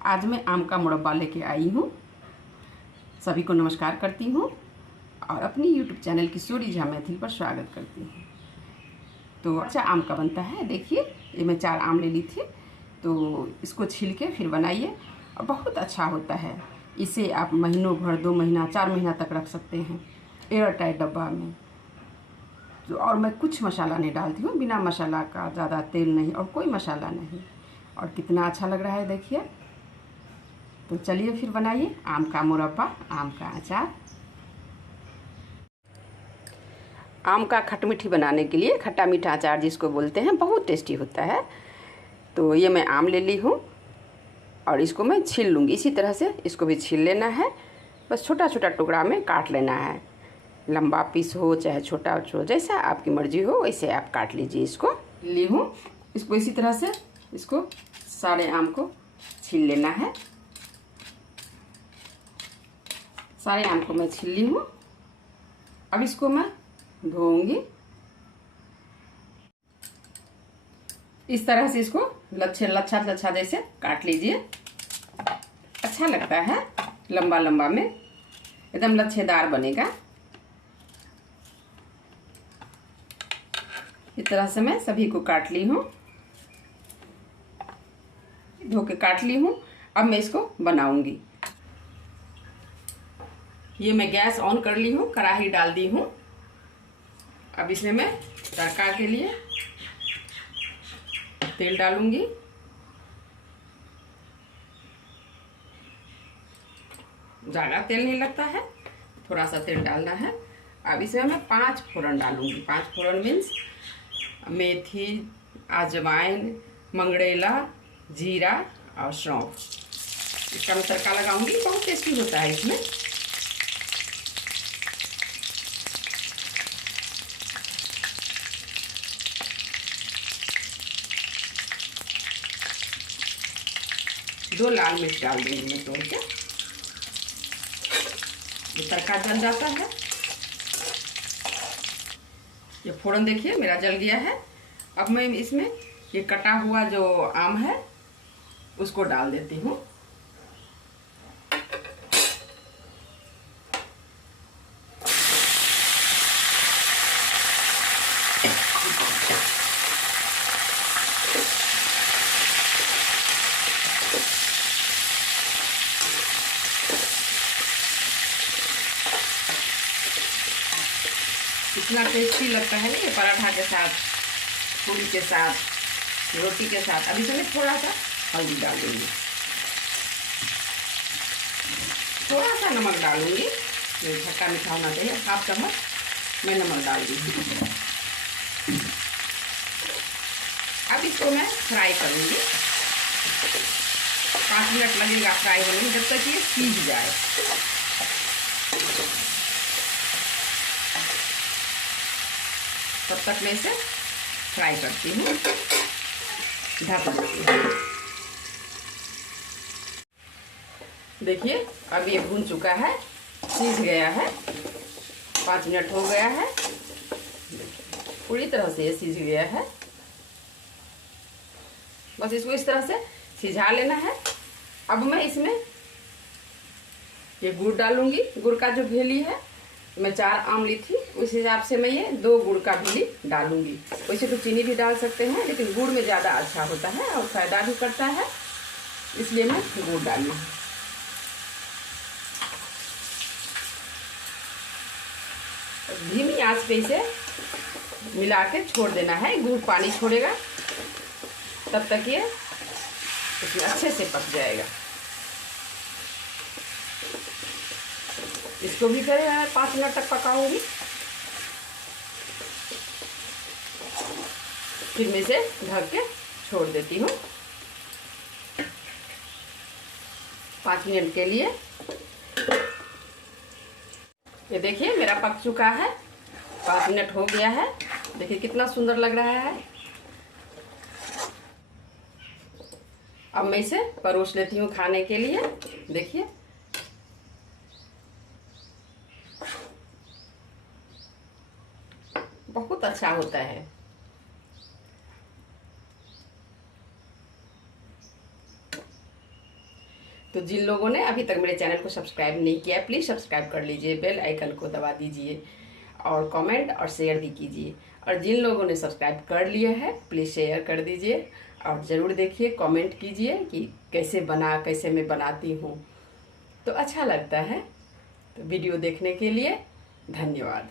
आज मैं आम का मुरब्बा लेके आई हूँ। सभी को नमस्कार करती हूँ और अपनी YouTube चैनल किशोरी झा मैथिल पर स्वागत करती हूँ। तो अच्छा आम का बनता है। देखिए ये मैं 4 आम ले ली थी, तो इसको छील के फिर बनाइए और बहुत अच्छा होता है। इसे आप महीनों भर 2 महीना 4 महीना तक रख सकते हैं एयर टाइट डब्बा में। तो और मैं कुछ मसाला नहीं डालती हूँ, बिना मसाला का, ज़्यादा तेल नहीं और कोई मसाला नहीं। और कितना अच्छा लग रहा है देखिए। तो चलिए फिर बनाइए आम का मुरब्बा, आम का अचार। आम का खटमिठी बनाने के लिए खट्टा मीठा अचार जिसको बोलते हैं, बहुत टेस्टी होता है। तो ये मैं आम ले ली हूँ और इसको मैं छील लूँगी। इसी तरह से इसको भी छील लेना है, बस छोटा छोटा टुकड़ा में काट लेना है। लंबा पीस हो चाहे छोटा हो, जैसा आपकी मर्जी हो वैसे आप काट लीजिए। इसको ली हूँ, इसको इसी तरह से इसको सारे आम को छील लेना है। सारे आम को मैं छील ली हूँ। अब इसको मैं धोऊंगी। इस तरह से इसको लच्छा लच्छा जैसे काट लीजिए। अच्छा लगता है, लंबा लंबा में एकदम लच्छेदार बनेगा। इस तरह से मैं सभी को काट ली हूँ, धो के काट ली हूँ। अब मैं इसको बनाऊंगी। ये मैं गैस ऑन कर ली हूँ, कढ़ाई डाल दी हूँ। अब इसमें मैं तड़का के लिए तेल डालूंगी। ज़्यादा तेल नहीं लगता है, थोड़ा सा तेल डालना है। अब इसमें मैं 5 फोड़न डालूंगी। 5 फोड़न मीन्स मेथी, अजवाइन, मंगरेला, जीरा और सौंफ। इसका मैं तड़का लगाऊंगी, बहुत टेस्टी होता है इसमें। दो लाल मिर्च डाल दूंगी मैं तोड़ के। ये तड़का जल जाता है। ये फोड़न देखिए मेरा जल गया है। अब मैं इसमें ये कटा हुआ जो आम है उसको डाल देती हूँ। इतना टेस्टी लगता है ना ये पराठा के साथ, पूरी के साथ, रोटी के साथ। अब इसमें थोड़ा सा हल्दी डाल दूँगी, थोड़ा सा नमक डालूंगी। ये खट्टा मीठा होना चाहिए। 1/2 चम्मच मैं नमक डाल दूँगी। अब इसको मैं फ्राई करूँगी। 5 मिनट लगेगा फ्राई होने में, जब तक ये सीज जाए। तब तक मैं इसे फ्राई करती हूँ, ढक देती हूँ। देखिए अब ये भून चुका है, सीज गया है। 5 मिनट हो गया है, पूरी तरह से ये सीज गया है। बस इसको इस तरह से सिझा लेना है। अब मैं इसमें ये गुड़ डालूंगी। गुड़ का जो भेली है, मैं 4 आम ली थी, उस हिसाब से मैं ये 2 गुड़ का भेली डालूंगी। वैसे तो चीनी भी डाल सकते हैं, लेकिन गुड़ में ज़्यादा अच्छा होता है और फायदा भी करता है, इसलिए मैं गुड़ डाली। धीमी आंच पे इसे मिला के छोड़ देना है। गुड़ पानी छोड़ेगा, तब तक ये इसमें अच्छे से पक जाएगा। इसको भी फिर 5 मिनट तक पकाऊंगी। फिर मैं इसे ढक के छोड़ देती हूँ 5 मिनट के लिए। ये देखिए मेरा पक चुका है, 5 मिनट हो गया है। देखिए कितना सुंदर लग रहा है। अब मैं इसे परोस लेती हूँ खाने के लिए। देखिए बहुत अच्छा होता है। तो जिन लोगों ने अभी तक मेरे चैनल को सब्सक्राइब नहीं किया है, प्लीज़ सब्सक्राइब कर लीजिए, बेल आइकन को दबा दीजिए और कमेंट और शेयर भी कीजिए। और जिन लोगों ने सब्सक्राइब कर लिया है प्लीज़ शेयर कर दीजिए और ज़रूर देखिए, कमेंट कीजिए कि कैसे मैं बनाती हूँ। तो अच्छा लगता है। तो वीडियो देखने के लिए धन्यवाद।